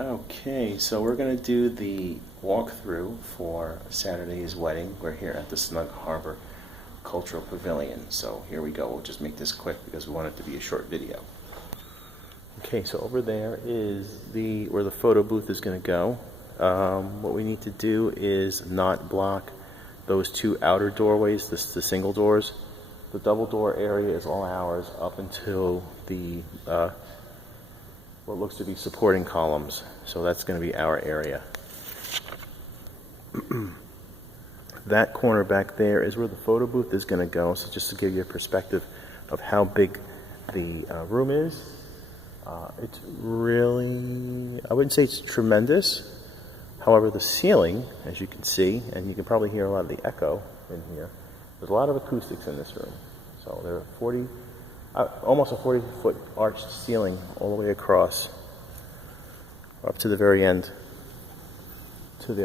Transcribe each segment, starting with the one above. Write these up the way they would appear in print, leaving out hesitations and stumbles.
Okay, so we're going to do the walkthrough for Saturday's wedding. We're here at the Snug Harbor Cultural Pavilion. So here we go. We'll just make this quick because we want it to be a short video. Okay, so over there is where the photo booth is going to go. What we need to do is not block those two outer doorways, the single doors. The double door area is all ours up until the what looks to be supporting columns. So that's going to be our area. That corner back there is where the photo booth is going to go. So just to give you a perspective of how big the room is. It's really, I wouldn't say it's tremendous. However, the ceiling, as you can see, and you can probably hear a lot of the echo in here, there's a lot of acoustics in this room. So there are almost a 40-foot arched ceiling all the way across, up to the very end, to the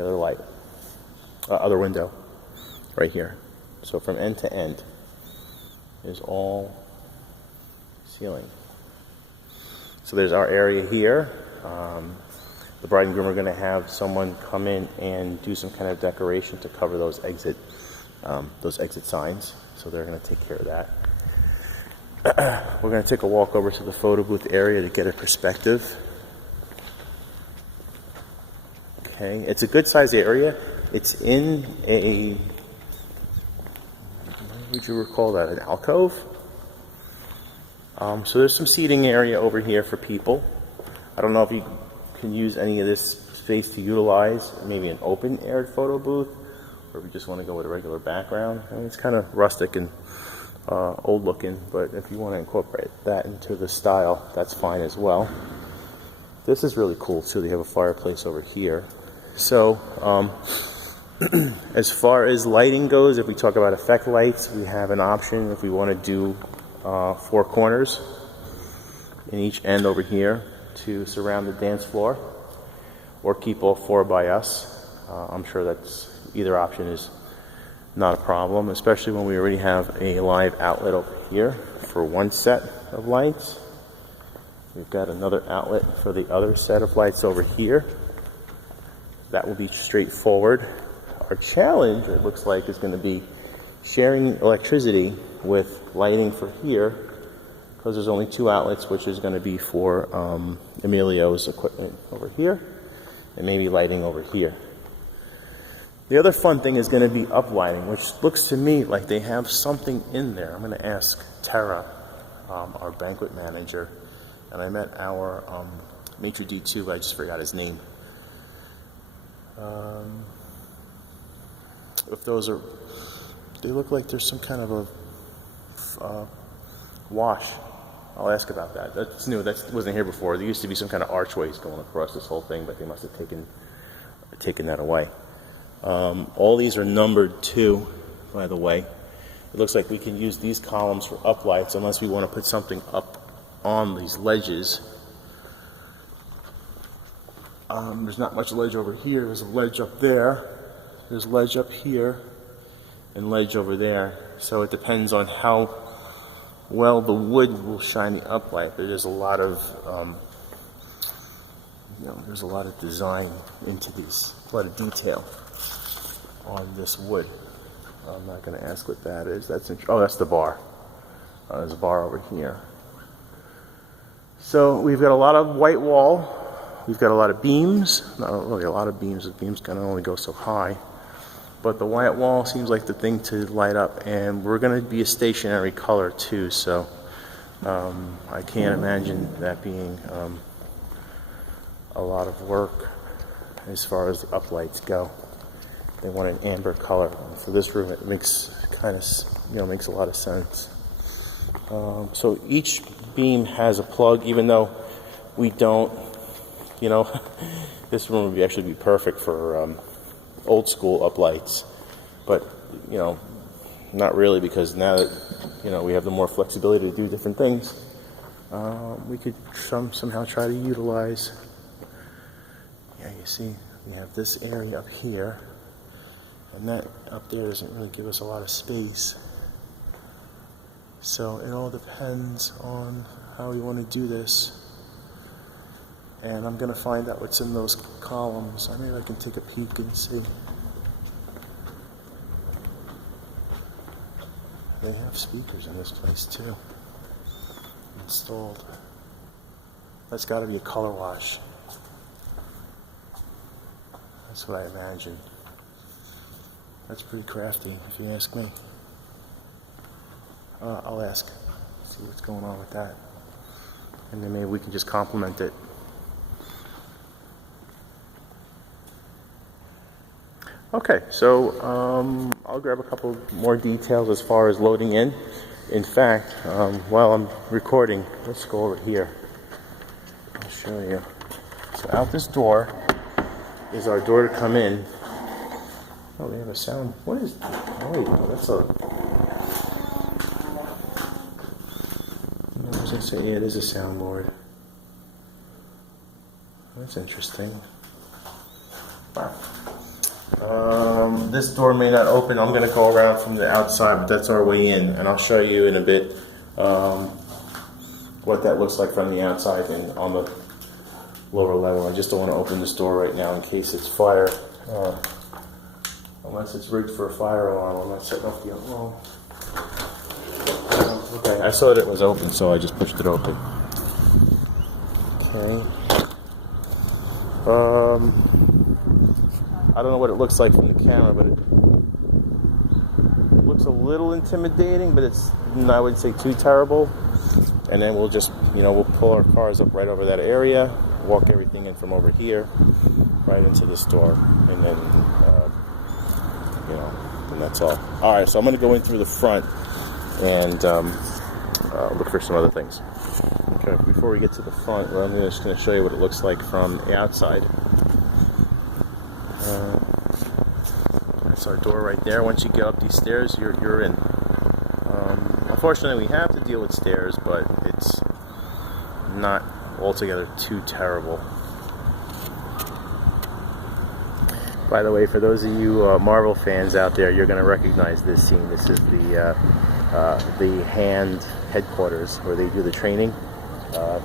other window, right here. So from end to end is all ceiling. So there's our area here. The bride and groom are going to have someone come in and do some kind of decoration to cover those exit signs. So they're going to take care of that. We're going to take a walk over to the photo booth area to get a perspective. Okay, it's a good sized area. It's in a, what would you recall that, an alcove? So there's some seating area over here for people. I don't know if you can use any of this space to utilize maybe an open aired photo booth, or if you just want to go with a regular background. I mean, it's kind of rustic and old looking, but if you want to incorporate that into the style, that's fine as well. This is really cool too. They have a fireplace over here. So as far as lighting goes, if we talk about effect lights, we have an option if we want to do 4 corners in each end over here to surround the dance floor, or keep all 4 by us. I'm sure that's either option is not a problem, especially when we already have a live outlet over here for one set of lights. We've got another outlet for the other set of lights over here. That will be straightforward. Our challenge, it looks like, is going to be sharing electricity with lighting for here, because there's only 2 outlets, which is going to be for Emilio's equipment over here, and maybe lighting over here. The other fun thing is going to be uplighting, which looks to me like they have something in there. I'm going to ask Tara, our banquet manager, and I met our maitre d' too, but I just forgot his name. If those are, they look like there's some kind of a wash. I'll ask about that. That's new. That wasn't here before. There used to be some kind of archways going across this whole thing, but they must have taken that away. All these are numbered too, by the way. It looks like we can use these columns for uplights unless we want to put something up on these ledges. There's not much ledge over here. There's a ledge up there. There's ledge up here and ledge over there. So it depends on how well the wood will shine the uplight. There's a lot of there's a lot of design into these, a lot of detail on this wood. I'm not going to ask what that is. That's the bar. There's a bar over here. So we've got a lot of white wall. We've got a lot of beams. Not really a lot of beams. The beams kind of only go so high. But the white wall seems like the thing to light up. And we're going to be a stationary color too. So I can't imagine that being a lot of work as far as the uplights go. They want an amber color. For this room, it makes makes a lot of sense. So each beam has a plug, even though we don't, this room would actually be perfect for old school uplights, but not really, because now that we have the more flexibility to do different things, we could somehow try to utilize. Yeah, you see, we have this area up here. And that up there doesn't really give us a lot of space. So it all depends on how we want to do this. And I'm gonna find out what's in those columns. Maybe I can take a peek and see. They have speakers in this place too, installed. That's got to be a color wash. That's what I imagine. That's pretty crafty, if you ask me. I'll ask, see what's going on with that, and then maybe we can just complement it. Okay, so I'll grab a couple more details as far as loading in. In fact, while I'm recording, let's go over here. I'll show you. So out this door is our door to come in. Oh, we have a sound. What is? Oh wait, no, that's a. What was I say? Yeah, it is a soundboard. That's interesting. Wow. This door may not open. I'm going to go around from the outside, but that's our way in, and I'll show you in a bit what that looks like from the outside and on the lower level. I just don't want to open this door right now in case it's fire, unless it's rigged for a fire alarm. I'm not setting off the alarm. Okay, I saw that it was open, so I just pushed it open. Okay. I don't know what it looks like from the camera, but it looks a little intimidating, but it's, I wouldn't say too terrible. And then we'll just, we'll pull our cars up right over that area, walk everything in from over here, right into the store, and then, and that's all. All right, so I'm going to go in through the front and look for some other things. Okay, before we get to the front, I'm just going to show you what it looks like from the outside. That's our door right there. Once you get up these stairs, you're in. Unfortunately, we have to deal with stairs, but it's not altogether too terrible. By the way, for those of you Marvel fans out there, you're going to recognize this scene. This is the hand headquarters where they do the training.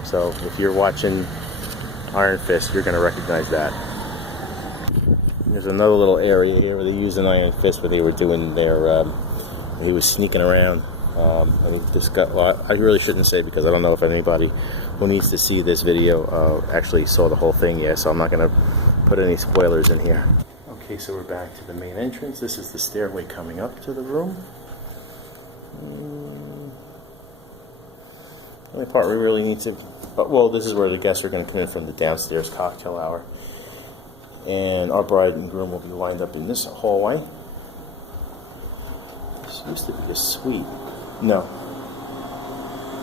So if you're watching Iron Fist, you're going to recognize that. There's another little area here where they use an Iron Fist where they were doing their, he was sneaking around. I think this got, well, I really shouldn't say because I don't know if anybody who needs to see this video actually saw the whole thing yet, so I'm not going to put any spoilers in here. Okay, so we're back to the main entrance. This is the stairway coming up to the room. The only part we really need to, well, this is where the guests are going to come in from the downstairs cocktail hour. And our bride and groom will be lined up in this hallway. This used to be a suite. No.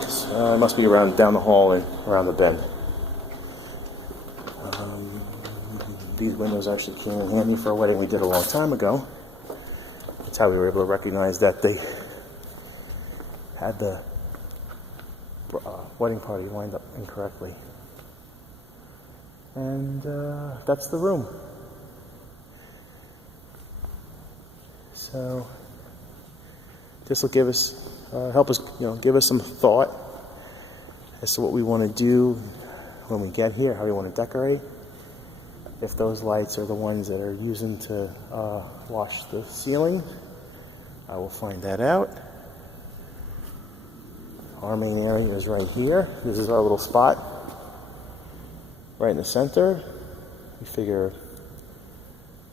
It must be around down the hall and around the bend. These windows actually came in handy for a wedding we did a long time ago. That's how we were able to recognize that they had the wedding party lined up incorrectly. And that's the room. So this will give us, help us, give us some thought as to what we want to do when we get here, how we want to decorate. If those lights are the ones that are using to wash the ceiling, I will find that out. Our main area is right here. This is our little spot. Right in the center. We figure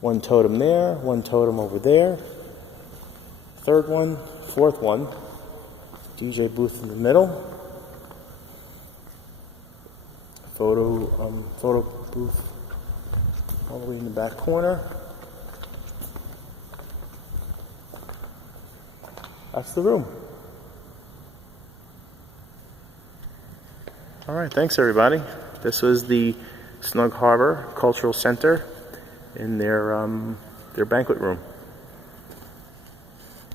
one totem there, one totem over there, third one, fourth one, DJ booth in the middle, photo booth all the way in the back corner. That's the room. All right, thanks everybody. This was the Snug Harbor Cultural Center in their banquet room.